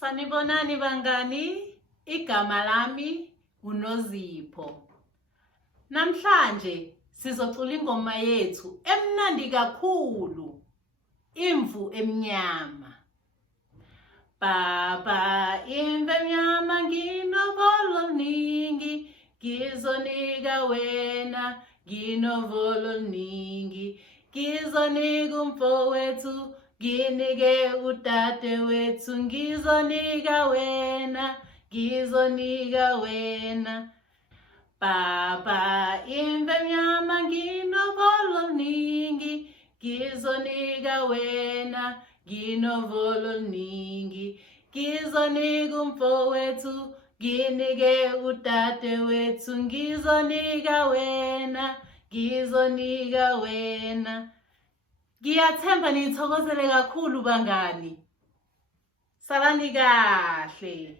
Sanibonani bangani, igama lami uNozipho. Namhlanje sizocula ingoma yethu emnandi kakhulu, Imvu Emnyama. Baba, imvu emnyama nginovolo oluningi, ngizonika wena, nginovolo oluningi. Ngizonika umfowethu, nginike udadewethu, ngizonika wena, ngizonika wena. Baba, imvu emnyama nginovolo oluningi, ngizonika wena, nginovolo oluningi. Ngizonika umfowethu, nginike udadewethu, ngizonika wena, ngizonika wena. Ngiyathemba nithokozele kakhulu bangani. Salani kahle.